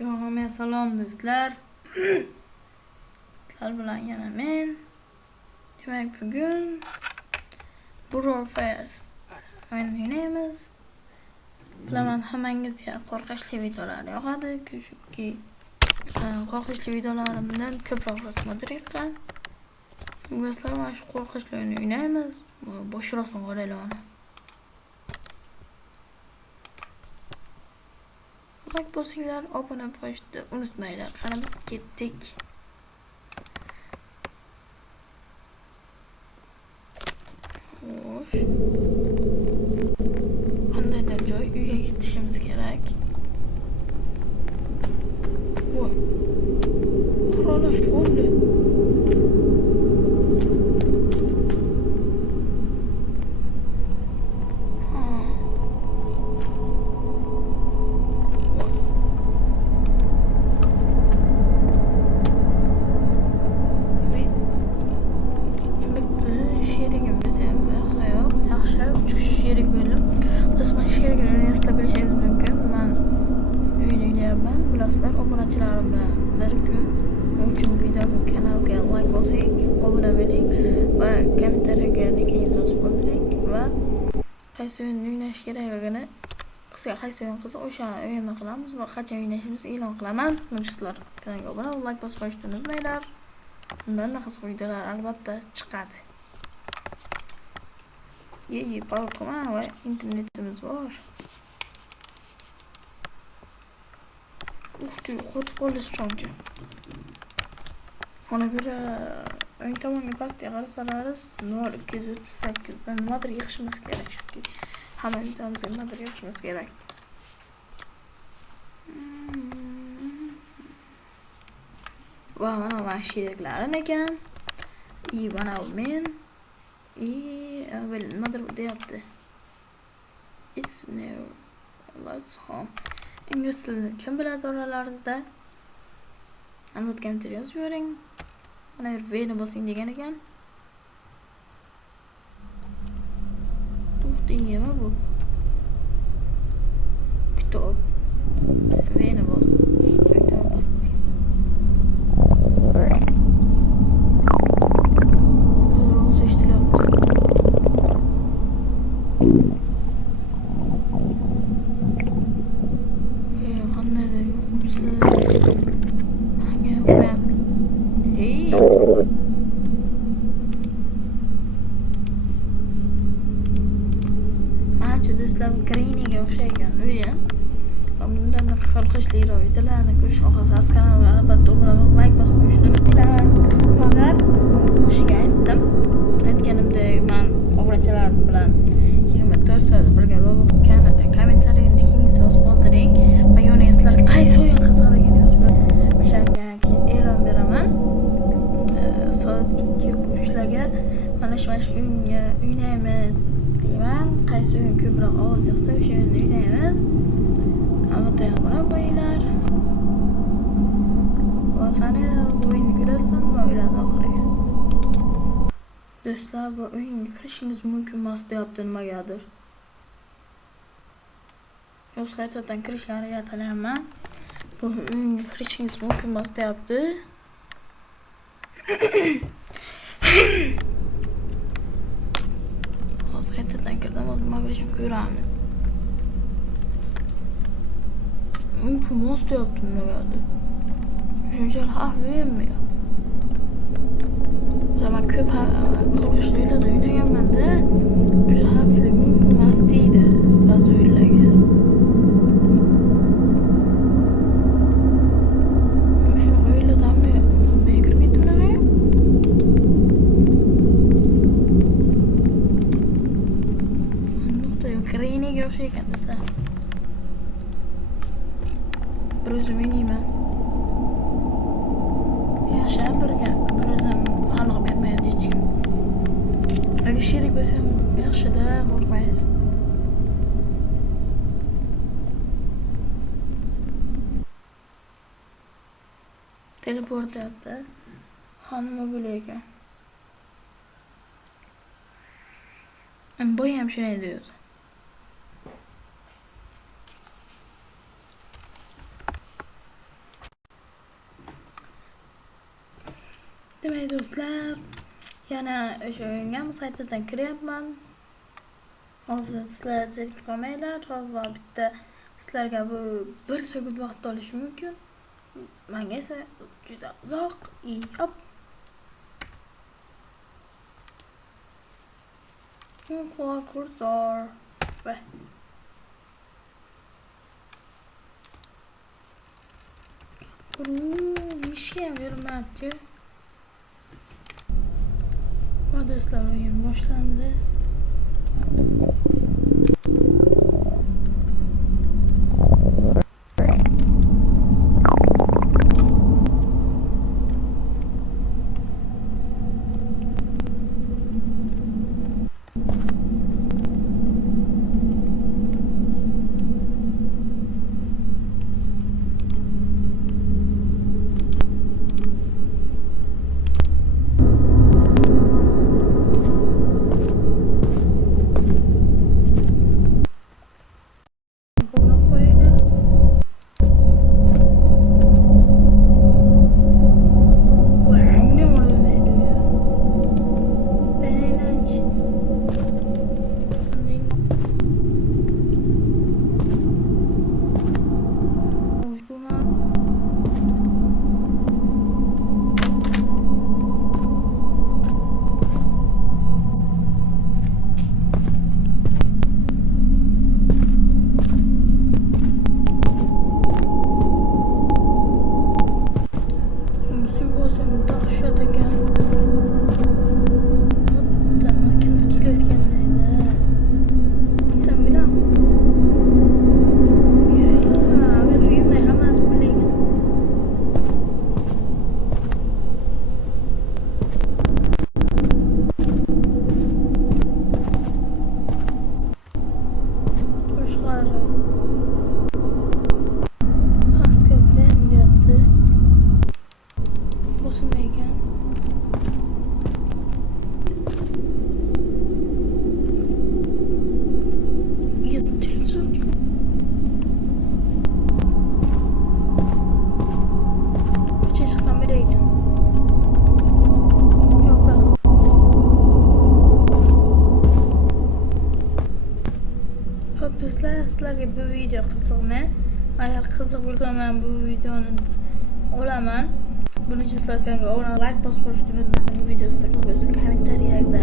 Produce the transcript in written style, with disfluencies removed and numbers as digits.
Yo'g'im salom do'stlar. Sizlar bilan yana men. Demak, bugun Brawl Fest o'ynaymiz. Bilaman hammangizga qo'rqinchli videolar yoqadi, chunki qo'rqinchli videolarimdan ko'proq rasmlar yiqqan. Do'stlar, mana shu qo'rqinchli o'yinni o'ynaymiz. Boshrosin qo'raylarni. Like bosinglar, obuna bo'lishni unutmanglar. Qani biz ketdik. Xo'sh. Qandaydir joy uyga ketishimiz kerak. Voy. Qurolash bo'ldi. Obunachilarim bilan bir kun uchun kanalga like bosing, obuna bo'ling va kommentariyaga nikingizni yozib qoldiring va qaysi o'yinni o'ynash kerakligini, qizga qaysi o'yin qiziq o'sha o'yinni qilamiz va qachon o'ynashimizni e'lon qilaman. Sizlar kanalga obuna va like bosib qo'yishni unutmanglar. Bundan qiziq videolar albatta chiqadi. Power command va internetimiz bor. Xuddi qo'lda strongchi. Ona göre o'ng tomonga pastga qarasalaringiz 0238 dan nimadir yig'ishimiz kerak, chunki hamma imtihonimizga nimadir yig'ishimiz kerak. Va mana sheriklarim ekan. Mana men. Nimadir deyapti. It's new. Let's home. İngliz tilini kim biladi oralaringizda? Albatta kommentar yozib yuboring. Mana bir V'ni bosing degan ekan. To'xtingmi bu? Kitob. V'ni bos. Kitob bos. Do'stlar, Green'ga o'xshagan o'yin. Bundan qo'rqinchli videolarni ko'rish xohlasangiz kanalga albatta obuna va like bosib qo'yishni unutmanglar. Faqat o'shiga aytganimdek, men obunachilarim bilan 24 soat birga bo'lib kommentariyaga nikingizni yozib qoldiring va yana sizlarga qaysi o'yin qiziqligini yozib o'shandan keyin e'lon beraman. Soat 2-3larga mana shu o'yinga o'ynaymiz. Qaysi o'yin ko'proq ovoz yig'sa o'sha o'yinni o'ynaymiz. Albatta obuna bo'linglar. Va qani bu o'yinni ko'radigan va o'yladi oxiriga. Do'stlar, bu o'yinga kirishingiz mumkin emas deyapti nimagadir. Yo'q, qaytadan kirishlarga tilayman. Bu o'yinga kirishingiz mumkin emas deyapti. Qaytadan kirdim, o'z nima bo'lishini ko'ramiz. Mumkin emas deyapti nimagadir. Shunchalik xavfli o'yinmi? Men ko'p qo'rqinchli o'yinlarda o'ynaganman-da. O'sha xavfli mumkin emas deydi ba'zi o'yinlarga. Shunaqa o'yinlardanmi kirmaydi unaqa? Green'ga o'xshaykan do'stlar. Bir o'zim o'ynayman. Yaxshi, bir o'zim xalq bermaydi hech kim. Agar sherik bo'lsam yaxshi-da, qo'rqmaysiz. Teleport deyapti. Nima bo'lar ekan? Boy ham shunday deydi. Demek do'stlar, yana o'sha yangi saytdan kiryapman. Hozir sizlar zerikib qolmanglar. Va bitta sizlarga bu 1 sekund vaqt olishi mumkin. Menga esa juda uzoq. Hop. Kursor. Va ishga ham yurmayapti. Va do'stlar, o'yin boshlandi. Do'stlar, sizlarga bu video qiziqmi? Agar qiziq bo'lsa, men bu videoni olaman. Buning uchun sizlar kanalga obuna, like bosib qo'yishni unutmang. Bu video sizga qiziq bo'lsa, kommentariyaga